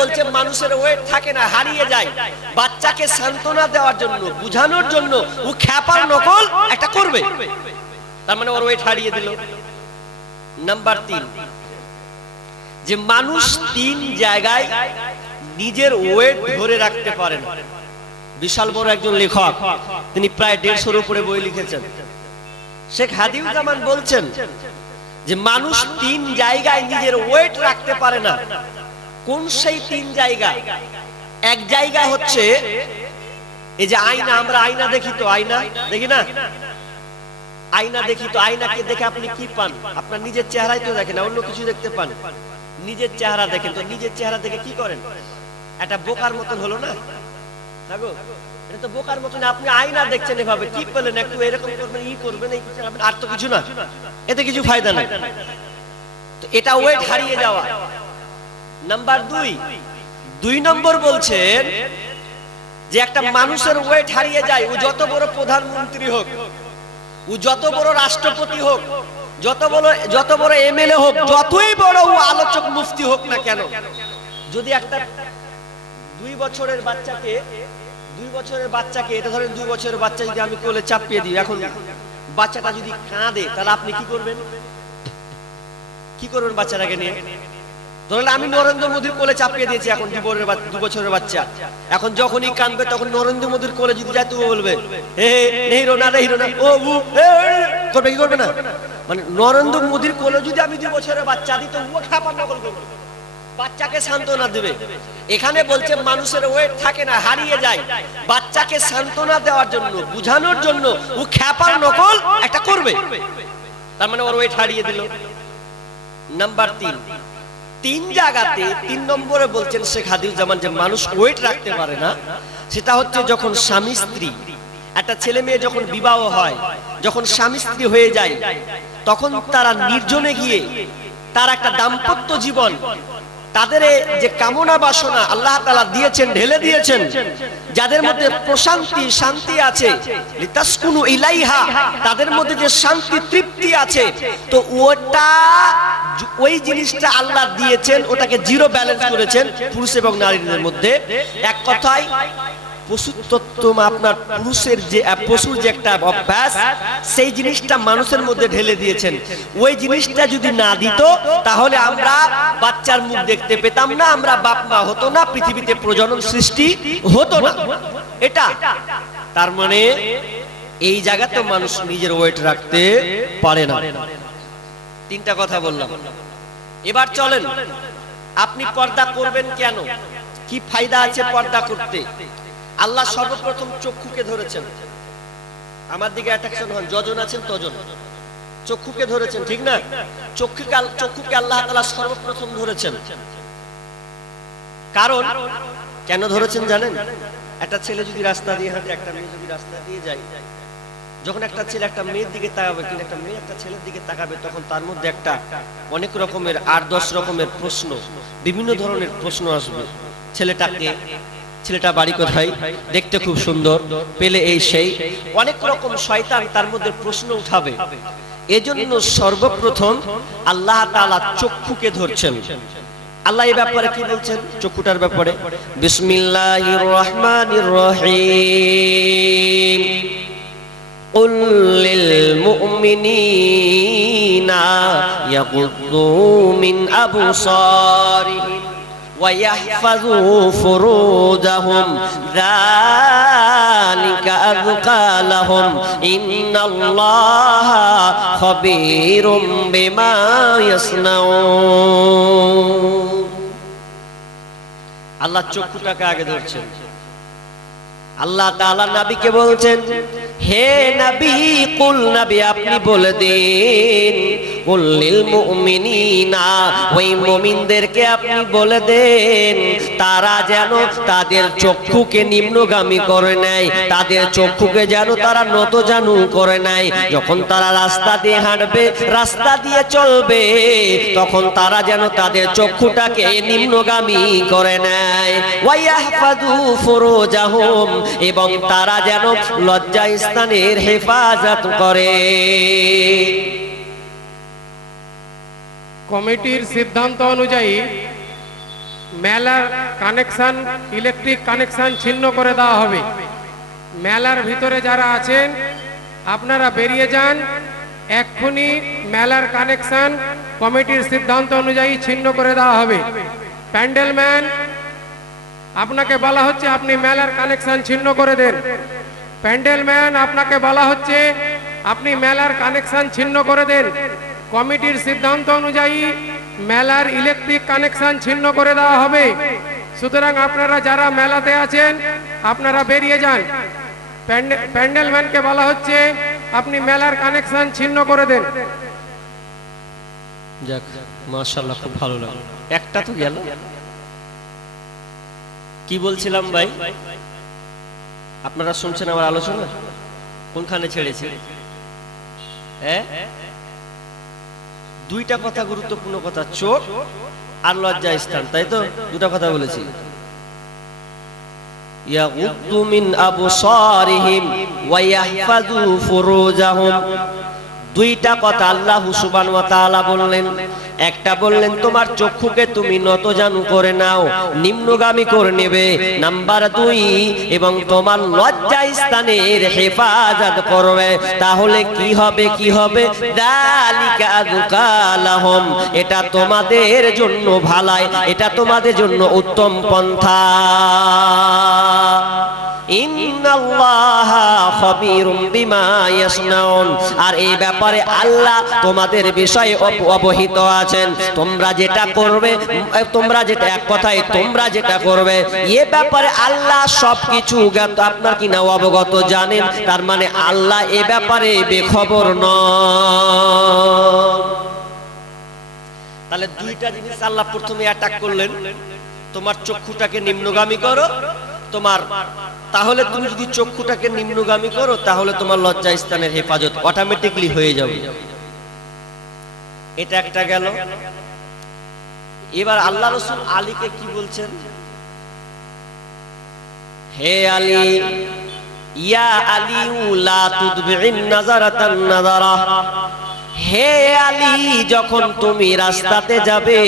বলছে মানুষের ওয়েট থাকে না, হারিয়ে যায়। বাচ্চাকে সান্ত্বনা দেওয়ার জন্য, বুঝানোর জন্য ও খ্যাপার নকল একটা করবে, তার মানে ওর ওয়েট হারিয়ে দিল। নাম্বার 3, যে মানুষ 3 জায়গায় নিজের ওয়েট ধরে রাখতে পারে না। বিশাল বড় একজন লেখক, তিনি প্রায় 150-এর উপরে বই লিখেছেন। শেখ হাদিউজ্জামান বলছেন যে মানুষ 3 জায়গায় নিজের ওয়েট রাখতে পারে না। কোন সেই 3 জায়গা? এক জায়গা হচ্ছে এই যে আয়না, আমরা আয়না দেখি তো, আয়না দেখি না? আয়না দেখি তো, আয়নাকে দেখে আপনি কি পান? আপনার নিজের চেহারাই তো দেখেন, অন্য কিছু দেখতে পান? নিজের চেহারা দেখেন তো, নিজের চেহারা দেখে কি করেন? একটা বোকার মতন হলো না? এটা তো বোকার মতন। আপনি আয়না দেখছেন এভাবে, কি পেলেন? একটু এরকম করবেন, ই করবেন, এই করবেন, আর তো কিছু না, এতে কিছু ফায়দা নেই। তো এটা ওয়েট হারিয়ে যাওয়া। নাম্বার 2 নম্বর বলছেন যে একটা মানুষের ওয়েট হারিয়ে যায়, ও যত বড় প্রধানমন্ত্রী হোক, ও যত বড় রাষ্ট্রপতি হোক, যত বড় এমএলএ হোক, যতই বড় ও আলোচক মুফতি হোক না কেন, যদি একটা 2 বছরের বাচ্চাকে এটা ধরেন 2 বছরের বাচ্চা যদি আমি কোলে চাপিয়ে দিই, এখন বাচ্চাটা যদি কাঁদে, তাহলে আপনি কি করবেন? বাচ্চাটাকে নিয়ে? ধরলে আমি নরেন্দ্র মোদীর কোলে চাপিয়ে দিয়েছি এখন 2 বছরের বাচ্চা, এখন যখনই কাঁদবে তখন নরেন্দ্র মোদীর কোলে যদি যায়, তো বলবে হে নেহিরো না, ও করবে, কি করবে না? মানে নরেন্দ্র মোদীর কোলে যদি আমি 2 বছরের বাচ্চা দিই, তো ও খাপার নকল করবে, বাচ্চাকে সান্ত্বনা দেবে। এখানে বলছে মানুষের ওয়েট থাকে না, হারিয়ে যায়। বাচ্চাকে সান্ত্বনা দেওয়ার জন্য, বুঝানোর জন্য ও খ্যাপার নকল একটা করবে, তার মানে ওর ওয়েট হারিয়ে দিল। নাম্বার 3 জায়গাতে 3 নম্বরে বলছেন শেখ হাদিউজ্জামান যে মানুষ ওয়েট রাখতে পারে না, সেটা হচ্ছে যখন স্বামী স্ত্রী, একটা ছেলে মেয়ে যখন বিবাহ হয়, যখন স্বামী স্ত্রী হয়ে যায়, তখন তারা নির্জনে গিয়ে তার একটা দাম্পত্য জীবন, তাদের যে কামনা বাসনা আল্লাহ তাআলা দিয়েছেন, ঢেলে দিয়েছেন, যাদের মধ্যে প্রশান্তি শান্তি আছে, লিতাসকুনু ইলাইহা, তাদের মধ্যে যে শান্তি তৃপ্তি আছে, তো ওই জিনিসটা আল্লাহ দিয়েছেন, ওটাকে জিরো ব্যালেন্স করেছেন পুরুষ এবং নারীদের মধ্যে। এক কথায় পশুত্ব, আপনার পশুর যে একটা অভ্যাস, সেই জিনিসটা মানুষের মধ্যে ঢেলে দিয়েছেন। ওই জিনিসটা যদি না দিত, তাহলে আমরা বাচ্চার মুখ দেখতে পেতাম না, আমরা বাপ মা হতো না, পৃথিবীতে প্রজনন সৃষ্টি হতো না। এটা তার মানে এই জায়গাতে মানুষ নিজের ওয়েট রাখতে পারে না। 3টা কথা বললাম। এবার চলেন, আপনি পর্দা করবেন কেন? কি ফায়দা আছে পর্দা করতে? আল্লাহ সর্বপ্রথম চক্ষুকে ধরেছেন। আমার দিকে অ্যাট্রাকশন হন, যজন আছেন তজন। চক্ষুকে ধরেছেন, ঠিক না? চক্ষুকে আল্লাহ তাআলা সর্বপ্রথম ধরেছেন। কারণ কেন ধরেছেন জানেন? একটা ছেলে যদি রাস্তা দিয়ে হাঁটে, একটা মেয়ে যদি রাস্তা দিয়ে যায়, যখন একটা ছেলে একটা মেয়ের দিকে তাকাবে, কিন্তু একটা মেয়ে একটা ছেলের দিকে তাকাবে, তখন তার মধ্যে একটা অনেক রকমের 8-10 রকমের প্রশ্ন, বিভিন্ন ধরনের প্রশ্ন আসবে। ছেলেটা বাড়ি কোথায়, দেখতে খুব সুন্দর, পেলে এই সেই, অনেক রকম শয়তান তার মধ্যে প্রশ্ন উঠাবে। এজন্য সর্বপ্রথম আল্লাহ তাআলা চক্ষুকে ধরছেন। আল্লাহ এই ব্যাপারে কি বলছেন? চক্ষুটার ব্যাপারে বিসমিল্লাহির রহমানির রহিম, কুল লিল মুমিনিনা ইয়াগুদ্দু মিন আবসারিহিম ওয়া ইয়াহফাযু ফুরুজাহুম যালিকা আযকা লাহুম ইন্নাল্লাহা খাবীরুম বিমা ইয়াসনাউন। আল্লাহ চক্ষুটাকে আগে ধরছেন। আল্লাহ তাআলা নবীকে বলছেন, হে নবী, কুল, নবী আপনি বলে দিন, কুল লিল মুমিনিনা, ওই মুমিনদেরকে আপনি বলে দেন, তারা যেন তাদের চক্ষুকে নিম্নগামী করে নেয়, তাদের চক্ষুকে যেন তারা নতজানু করে নেয়। যখন তারা রাস্তা দিয়ে হাঁটবে, রাস্তা দিয়ে চলবে, তখন তারা যেন তাদের চক্ষুটাকে নিম্নগামী করে নেয়। ওয়া ইয়াহফাযু ফুরুজাহুম, এবং তারা যেন লজ্জা স্থানের হেফাজত করে। কমিটির সিদ্ধান্ত অনুযায়ী মেলার কানেকশন, ইলেকট্রিক কানেকশন ছিন্ন করে দেওয়া হবে। মেলার ভিতরে যারা আছেন আপনারা বেরিয়ে যান, এক্ষুনি মেলার কানেকশন কমিটির সিদ্ধান্ত অনুযায়ী ছিন্ন করে দেওয়া হবে। প্যান্ডেলম্যান, আপনাকে বলা হচ্ছে আপনি মেলার কানেকশন ছিন্ন করে দেন। প্যান্ডেলম্যান, আপনাকে বলা হচ্ছে আপনি মেলার কানেকশন ছিন্ন করে দেন। কমিটির সিদ্ধান্ত অনুযায়ী মেলার ইলেকট্রিক কানেকশন ছিন্ন করে দেওয়া হবে। সুতরাং আপনারা যারা মেলাতে আছেন আপনারা বেরিয়ে যান। প্যান্ডেলম্যানকে বলা হচ্ছে আপনি মেলার কানেকশন ছিন্ন করে দেন। যাক, মাশাআল্লাহ, খুব ভালো লাগলো। একটা তো গেল। কি বলছিলাম ভাই, আপনারা শুনছেন আমার আলোচনা? কোনখানে ছেড়েছি? দুইটা কথা, গুরুত্বপূর্ণ কথা, চোখ আর লজ্জা স্থান, তাই তো? দুটা কথা বলেছি। ইয়াগুদ্দু মিন আবসারিহিম ওয়া ইয়াহফাযু ফুরুজাহুম। দুইটা কথা আল্লাহ সুবহানাহু ওয়া তাআলা বললেন। একটা বললেন তোমার চক্ষুকে তুমি নতজানু করে নাও, নিম্নগামী করে নেবে। নাম্বার 2, এবং তোমার লজ্জা স্থানের হেফাজত করবে। তাহলে কি হবে? কি হবে? যালিকা আযকালাহুম, এটা তোমাদের জন্য ভালাই, এটা তোমাদের জন্য উত্তম পন্থা। ইন্নাল্লাহা খাবীরুম বিমা ইয়াসনাউন, আর এই ব্যাপারে আল্লাহ তোমাদের বিষয়ে অবহিত আছেন। তোমরা যেটা করবে, তোমরা যেটা, এক কথায় তোমরা যেটা করবে, এই ব্যাপারে আল্লাহ সবকিছু জ্ঞাত, আপনার কিনা অবগত জানেন। তার মানে আল্লাহ এ ব্যাপারে বেখবর নন। তাহলে দুইটা জিনিস আল্লাহ প্রথমে অ্যাটাক করলেন। তোমার চক্ষুটাকে নিম্নগামী করো, তোমার, তাহলে তুমি যদি চক্ষুটাকে নিম্নগামী করো তাহলে তোমার লজ্জা স্থানের হেফাজত অটোমেটিকলি হয়ে যাবে। এটা একটা গেল। এবার আল্লাহ রাসূল আলীকে কি বলছেন? হে আলী, ইয়া আলী লা তুদবি'ন নাযারাতান নাযারা। হে আলী, যখন তুমি রাস্তাতে যাবে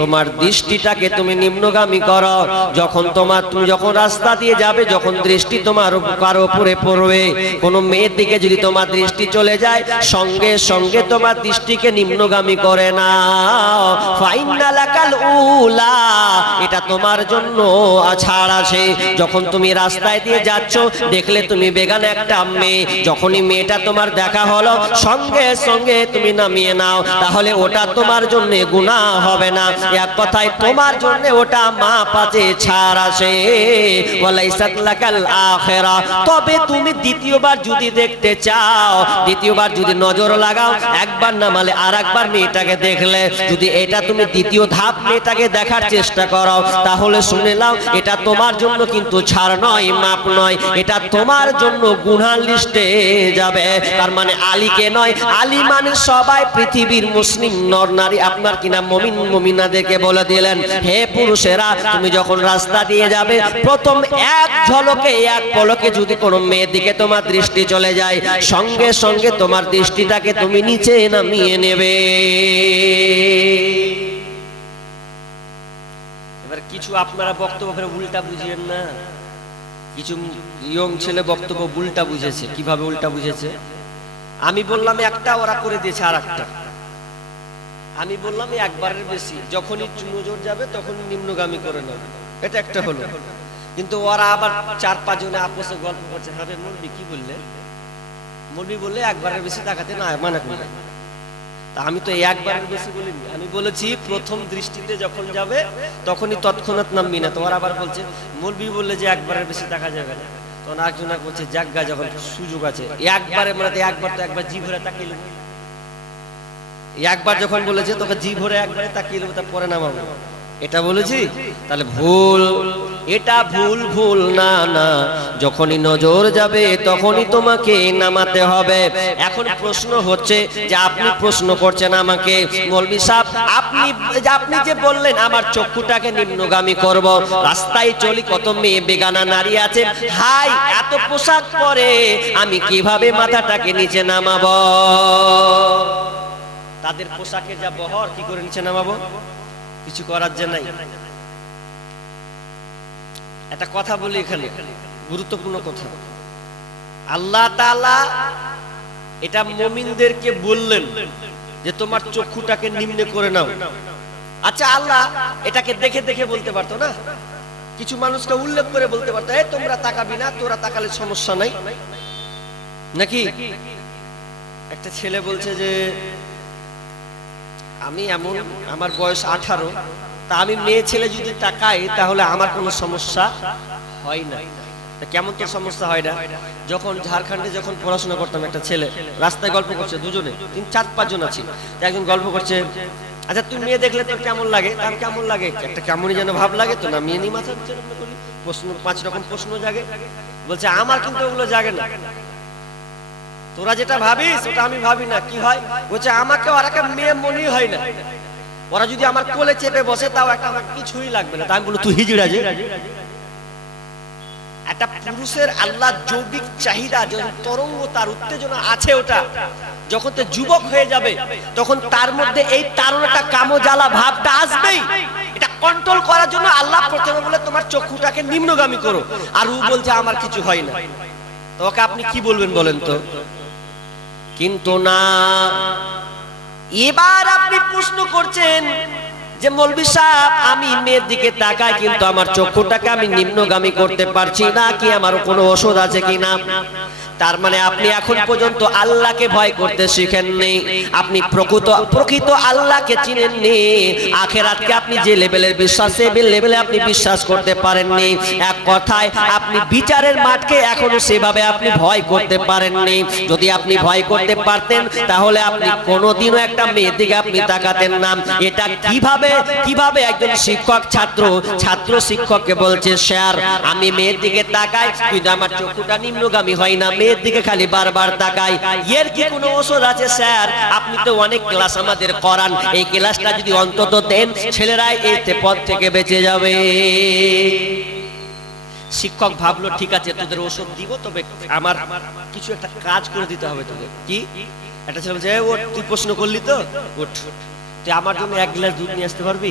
তোমার দৃষ্টিটাকে তুমি নিম্নগামী করো। তুমি যখন রাস্তা দিয়ে যাবে, যখন দৃষ্টি তোমার কারো উপরে পড়বে, কোনো মেয়ের দিকে যদি তোমার দৃষ্টি চলে যায়, সঙ্গে সঙ্গে তোমার দৃষ্টিকে নিম্নগামী করে নাও। ফাইন্না লাকাল উলা, এটা তোমার জন্য ছাড় আছে। যখন তুমি রাস্তায় দিয়ে যাচ্ছ, দেখলে তুমি বেগান একটা মেয়ে, যখনই মেয়েটা তোমার দেখা হলো, সঙ্গে সঙ্গে তুমি নামিয়ে নাও, তাহলে ওটা তোমার জন্য গুনাহ হবে না। এক কথায় তোমার জন্য ওটা মাপ আছে, ছাড় আছে। ওয়ালাইসাত লাকাল আখিরা, তবে তুমি দ্বিতীয়বার যদি দেখতে চাও, দ্বিতীয়বার যদি নজর লাগাও, একবার নামালে আরেকবার মেয়েটাকে দেখলে, যদি এটা তুমি দ্বিতীয় ধাপ মেয়েটাকে দেখার চেষ্টা করো, তাহলে শুনে নাও এটা তোমার জন্য কিন্তু ছাড় নয়, মাপ নয়, এটা তোমার জন্য গুনার লিস্টে যাবে। তার মানে আলীকে নয়, আলী মানে সবাই পৃথিবীর মুসলিম নর নারী, আপনার কিনা মুমিন মুমিনাদেরকে বলে দিলেন, হে পুরুষেরা, তুমি যখন রাস্তা দিয়ে যাবে, প্রথম এক ঝলকে, এক পলকে যদি কোনো মেয়ের দিকে তোমার দৃষ্টি চলে যায়, সঙ্গে সঙ্গে তোমার দৃষ্টিটাকে তুমি নিচে নামিয়ে নেবে। এবার কিছু আপনারা বক্তব্য উল্টা বুঝিয়েন না। কিছু ইয়ং ছেলে বক্তব্য উল্টা বুঝেছে। কিভাবে উল্টা বুঝেছে? আমি বললাম একটা, ওরা করে দিয়েছে আর একটা। আমি বললাম একবারের বেশি, যখনই নজর যাবে তখনই নিম্নগামী করে নেবে, এটা একটা হলো। কিন্তু ওরা আবার 4-5 জনে আপোষে গল্প করছে, হ্যাঁ মৌলবি কি বললে? মৌলবি বললে একবারের বেশি তাকাতে না মানা করলে। তা আমি তো একবারের বেশি বলিনি, আমি বলেছি প্রথম দৃষ্টিতে যখন যাবে তখনই তৎক্ষণাৎ নামবি না। তো ওরা আবার বলছে মৌলবি বললে যে একবারের বেশি দেখা যাবে না। তখন একজন বলছে জায়গা যখন সুযোগ আছে একবারে, মানে একবার তো একবার জি ভরে তাকিয়ে নেবো, একবার যখন বলেছে তোকে জি ভরে একবারে তাকিয়ে নেবো, তারপরে নামাবো, এটা বলেছি? তাহলে ভুল, এটা ভুল। ভুল না, না, যখনই নজর যাবে তখনই তোমাকে নামাতে হবে। এখন প্রশ্ন হচ্ছে যে আপনি প্রশ্ন করছেন আমাকে, মৌলভী সাহেব আপনি যে বললেন আমার চক্ষুটাকে নিম্নগামী করব, রাস্তায় চলি কত মেয়ে বেগানা নারী আছে, হাই এত পোশাক পরে আমি কিভাবে মাথাটাকে নিচে নামাবো? তাদের পোশাকের যা বহর, কি করে নিচে নামাবো? কিছু করার যে নাই। একটা কথা বলি এখানে, গুরুত্বপূর্ণ কথা। আল্লাহ তাআলা এটা মুমিনদেরকে বললেন যে তোমার চক্ষুটাকে নিম্নে করে নাও। আচ্ছা, আল্লাহ এটাকে দেখে দেখে বলতে পারতো না? কিছু মানুষকে উল্লেখ করে বলতে পারতো, এই তোমরা তাকাবি না, তোরা তাকালে সমস্যা নাই নাকি? একটা ছেলে বলছে যে আমি এমন, আমার বয়স 18, তা আমি মেয়ে ছেলে যদি তাকাই তাহলে আমার কোনো সমস্যা হয় না। কেমন তো সমস্যা হয় না? যখন ঝাড়খণ্ডে যখন পড়াশোনা করতাম, একটা ছেলে রাস্তায় গল্প করছে, দুজনে 3-4-5 জন আছি, একজন গল্প করছে, আচ্ছা তুই মেয়ে দেখলে তোর কেমন লাগে? তার কেমন লাগে, একটা কেমনই যেন ভাব লাগে তো না, মেয়ে নিয়ে মাথা প্রশ্ন, 5 রকম প্রশ্ন জাগে। বলছে আমার কিন্তু ওগুলো জাগে না, তোরা যেটা ভাবিস ওটা আমি ভাবি না। কি হয়? বলছে আমাকে আর একটা মেয়ে মনেই হয় না, ওরা যদি আমার কোলে চেপে বসে তাও একটা আমার কিছুই লাগবে না। আমি বলি তুই হিজড়া যে। একটা পুরুষের আল্লাহ যৌবিক চাহিদা, যখন তরঙ্গ, তার উত্তেজনা আছে, ওটা যখন তো যুবক হয়ে যাবে তখন তার মধ্যে এই তারণাটা, কামজ্বালা ভাবটা আসবেই। এটা কন্ট্রোল করার জন্য আল্লাহ প্রথমে বলে তোমার চক্ষুটাকে নিম্নগামী করো, আর ও বলছে আমার কিছু হয় না। তো ওকে আপনি কি বলবেন বলেন তো? কিন্তু না, এবার আপনি প্রশ্ন করছেন যে মৌলভী সাহেব আমি মেয়ের দিকে তাকাই কিন্তু আমার চক্ষুটাকে আমি নিম্নগামী করতে পারছি না, কি আমার কোনো ওষুধ আছে কিনা? তার মানে আপনি এখন পর্যন্ত আল্লাহকে ভয় করতে শিখেননি, আপনি প্রকৃত আল্লাহকে চিনেননি, আখিরাতকে আপনি যে লেভেলের বিশ্বাস, সেই লেভেলে আপনি বিশ্বাস করতে পারেননি। এক কথায় আপনি বিচারের মাঠকে এখনো সেভাবে আপনি ভয় করতে পারেননি। যদি আপনি ভয় করতে পারতেন তাহলে আপনি কোনোদিনও একটা মেয়ের দিকে আপনি তাকাতেন না। এটা কিভাবে একজন শিক্ষক ছাত্র শিক্ষককে বলছে, স্যার আমি মেয়ের দিকে তাকাই কিন্তু আমার চক্ষুটা নিম্নগামী হয় না, মেয়ের দিকে খালি বারবার তাকাই, এর কি কোনো ওষুধ আছে স্যার? আপনি তো অনেক ক্লাস আমাদের করান, এই ক্লাসটা যদি অন্তত দেন ছেলেরাই এই পথ থেকে বেঁচে যাবে। শিক্ষক ভাবলো ঠিক আছে তোদের ওষুধ দিব, তবে আমার কিছু একটা কাজ করে দিতে হবে তোদের। কি? একটা ছেলে বলছে ওঠ, তুই প্রশ্ন করলি তো ওঠ, তুই আমার জন্য 1 গ্লাস দুধ নিয়ে আসতে পারবি?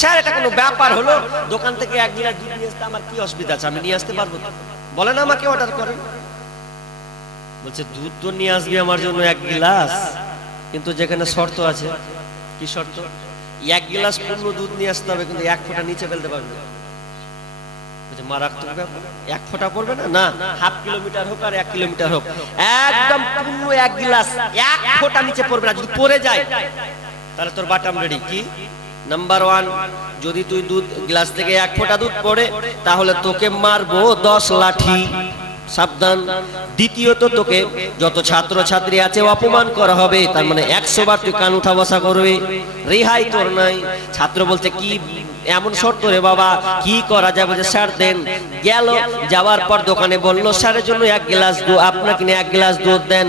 স্যার এটা কোনো ব্যাপার হলো? দোকান থেকে 1 গ্লাস দুধ নিয়ে আসতে আমার কি অসুবিধা আছে, আমি নিয়ে আসতে পারবো। বলেন আমাকে অর্ডার করেন। বলছে দুধ তো নিয়ে আসবি আমার জন্য 1 গ্লাস, কিন্তু যেখানে শর্ত আছে। কি শর্ত? 1 গ্লাস পূর্ণ দুধ নিয়ে আসতে হবে, কিন্তু 1 ফোঁটা নিচে ফেলতে পারবে না। মারাত্মক ব্যাপার। 1 ফোঁটা পড়বে না, না 1/2 কিলোমিটার হোক আর 1 কিলোমিটার হোক, একদম পূর্ণ 1 গ্লাস 1 ফোঁটা নিচে পড়বে না। যদি পড়ে যায় তাহলে তোর বাটাম রেডি। কি? নাম্বার 1, যদি তুই দুধ গ্লাস থেকে 1 ফোঁটা দুধ পড়ে তাহলে তোকে মারবো 10 লাঠি, সাবধান। দ্বিতীয়ত তোকে যত ছাত্র ছাত্রী আছে অপমান করা হবে, তার মানে 100 বার তুই কান উঠা বসা করবে, রেহাই তোর নাই। ছাত্র বলছে কি এমন শর্ত রে বাবা, কি করা যাবে? যে স্যার দেন। গেল, যাওয়ার পর দোকানে বললো স্যারের জন্য 1 গ্লাস দুধ, আপনাকে 1 গ্লাস দুধ দেন।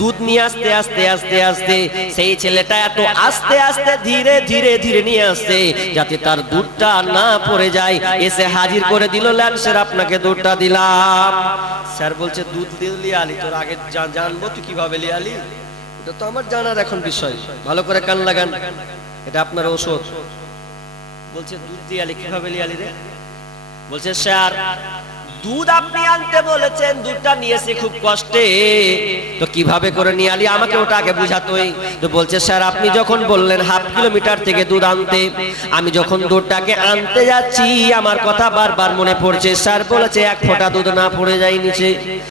দুধ নিয়ে আসতে আস্তে আস্তে আস্তে সেই ছেলেটা এত আস্তে আস্তে ধীরে ধীরে ধীরে নিয়ে আসছে যাতে তার দুধটা না পড়ে যায়। এসে হাজির করে দিল, লেন স্যার আপনাকে দুধটা দিলাম। স্যার বলছে দুধ দিয়ে আলি, তোর আগে জানবো তুই কিভাবে লিয়ে আলি, এটা তো আমার জানার এখন বিষয়, ভালো করে কান লাগান, এটা আপনার ঔষধ। বলছে দুধ দিয়ে আলি, কিভাবে লিয়ে আলি রে? বলছে স্যার দুধ আপনি আনতে বলেছেন, দুধটা নিয়েছি খুব কষ্টে, তো কিভাবে করে নিয়ে আলি আমাকে ওটা আগে বুঝাতোই। তো বলছে স্যার আপনি যখন বললেন 1/2 কিলোমিটার থেকে দুধ আনতে, আমি যখন দুধটাকে আনতে যাচ্ছি আমার কথা বারবার মনে পড়ছে, স্যার বলেছে 1 ফোঁটা দুধ না পড়ে যায় নিচে।